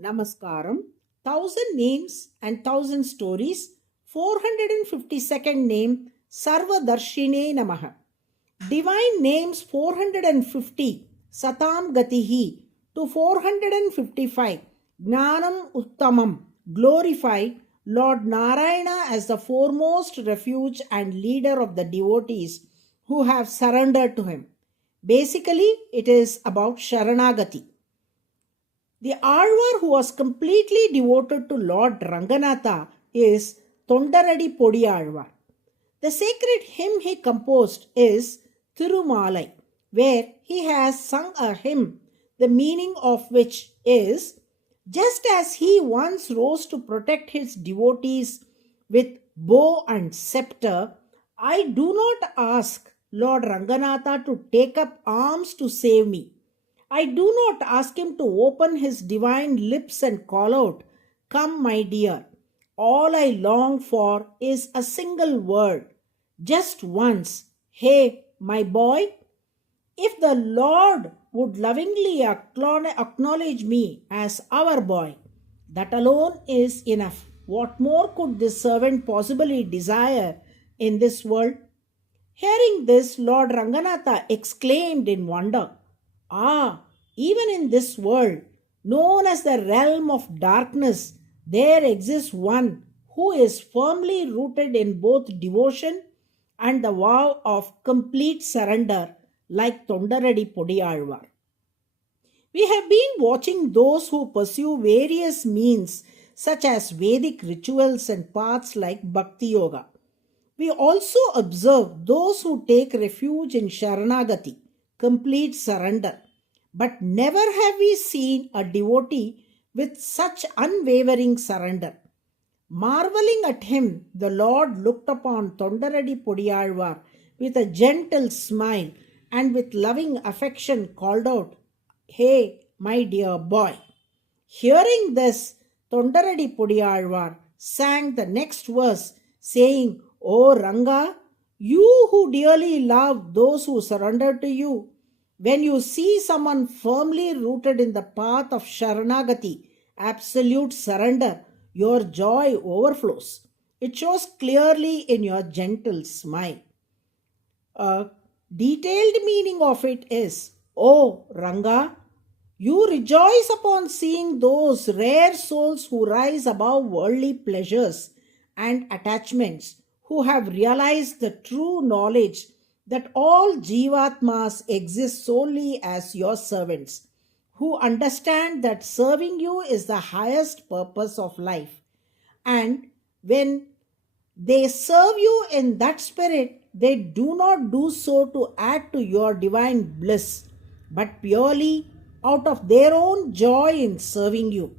Namaskaram. 1000 names and 1000 stories. 452nd name SARVA DARSHINE NAMAH. Divine names 450 Satam Gatihi to 455 Gnanam Uttamam glorify Lord Narayana as the foremost refuge and leader of the devotees who have surrendered to him. Basically, it is about Sharanagati. The Alvar who was completely devoted to Lord Ranganatha is Tondaradi Podi Alvar. The sacred hymn he composed is Thirumalai, where he has sung a hymn, the meaning of which is, just as he once rose to protect his devotees with bow and scepter, I do not ask Lord Ranganatha to take up arms to save me. I do not ask him to open his divine lips and call out, "Come, my dear." All I long for is a single word, just once, "Hey, my boy." If the Lord would lovingly acknowledge me as our boy, that alone is enough. What more could this servant possibly desire in this world? Hearing this, Lord Ranganatha exclaimed in wonder, "Ah, even in this world, known as the realm of darkness, there exists one who is firmly rooted in both devotion and the vow of complete surrender, like Tondaradi Podiyalvar." We have been watching those who pursue various means, such as Vedic rituals and paths like Bhakti Yoga. We also observe those who take refuge in Sharanagati, complete surrender. But never have we seen a devotee with such unwavering surrender. Marveling at him, the Lord looked upon Tondaradi Podiyalvar with a gentle smile and with loving affection called out, "Hey, my dear boy." Hearing this, Tondaradi Podiyalvar sang the next verse, saying, "O Ranga, you who dearly love those who surrender to you, when you see someone firmly rooted in the path of Sharanagati, absolute surrender, your joy overflows. It shows clearly in your gentle smile." A detailed meaning of it is, "O Ranga, you rejoice upon seeing those rare souls who rise above worldly pleasures and attachments, who have realized the true knowledge that all Jivatmas exist solely as your servants, who understand that serving you is the highest purpose of life. And when they serve you in that spirit, they do not do so to add to your divine bliss, but purely out of their own joy in serving you.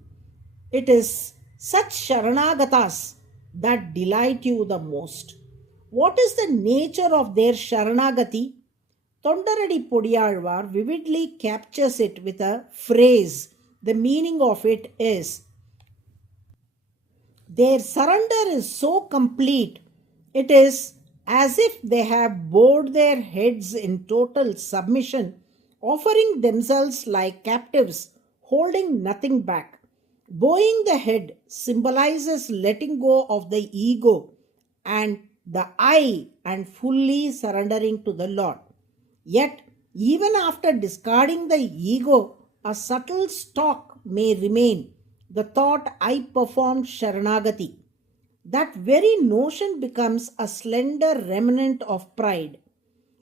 It is such Sharanagatas that delight you the most. What is the nature of their Sharanagati? Tondaradi Podiyalvar vividly captures it with a phrase. The meaning of it is, their surrender is so complete, it is as if they have bowed their heads in total submission, offering themselves like captives, holding nothing back. Bowing the head symbolizes letting go of the ego and the I and fully surrendering to the Lord. Yet, even after discarding the ego, a subtle stock may remain, the thought, "I performed Sharanagati." That very notion becomes a slender remnant of pride.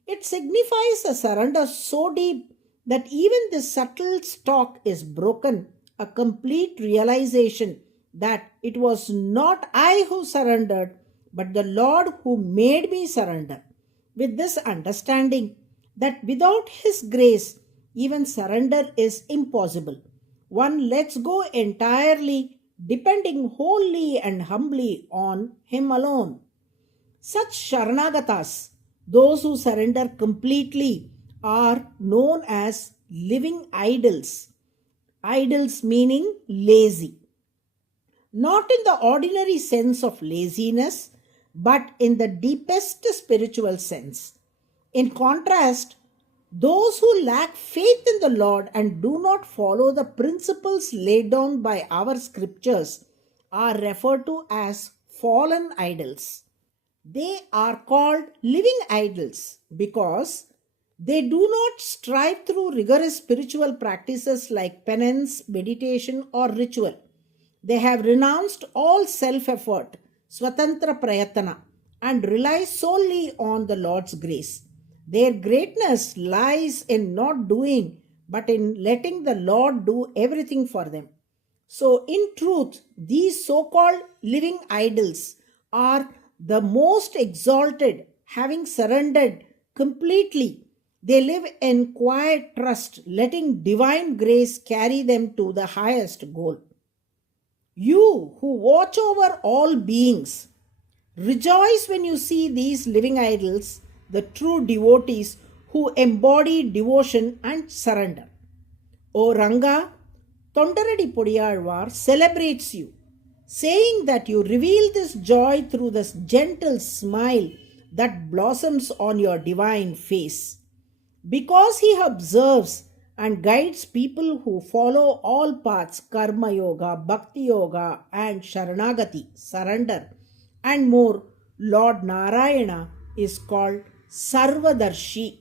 It signifies a surrender so deep that even this subtle stock is broken, a complete realization that it was not I who surrendered, but the Lord who made me surrender. With this understanding that without His grace, even surrender is impossible, one lets go entirely, depending wholly and humbly on Him alone. Such Sharanagatas, those who surrender completely, are known as living idols. Idols meaning lazy. Not in the ordinary sense of laziness, but in the deepest spiritual sense. In contrast, Those who lack faith in the Lord and do not follow the principles laid down by our scriptures are referred to as fallen idols. They are called living idols because they do not strive through rigorous spiritual practices like penance, meditation, or ritual. They have renounced all self effort, swatantra prayatana, and rely solely on the Lord's grace. Their greatness lies in not doing, but in letting the Lord do everything for them. So, in truth, these so called living idols are the most exalted, having surrendered completely. They live in quiet trust, letting divine grace carry them to the highest goal. You who watch over all beings, rejoice when you see these living idols, the true devotees who embody devotion and surrender. O Ranga, Tondaradi Podiyalvar celebrates you, saying that you reveal this joy through this gentle smile that blossoms on your divine face. Because he observes and guides people who follow all paths karma yoga, bhakti yoga, and sharanagati, surrender, and more, Lord Narayana is called Sarvadarshi.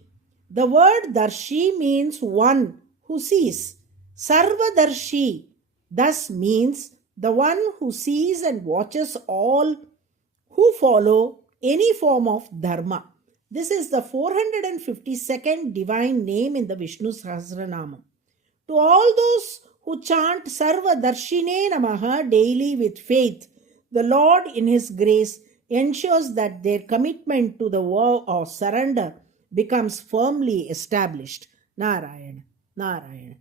The word Darshi means one who sees. Sarvadarshi thus means the one who sees and watches all who follow any form of dharma. This is the 452nd divine name in the Vishnu Sahasranama. To all those who chant Sarva Darshine Namaha daily with faith, the Lord in His grace ensures that their commitment to the vow of surrender becomes firmly established. Narayana, Narayana.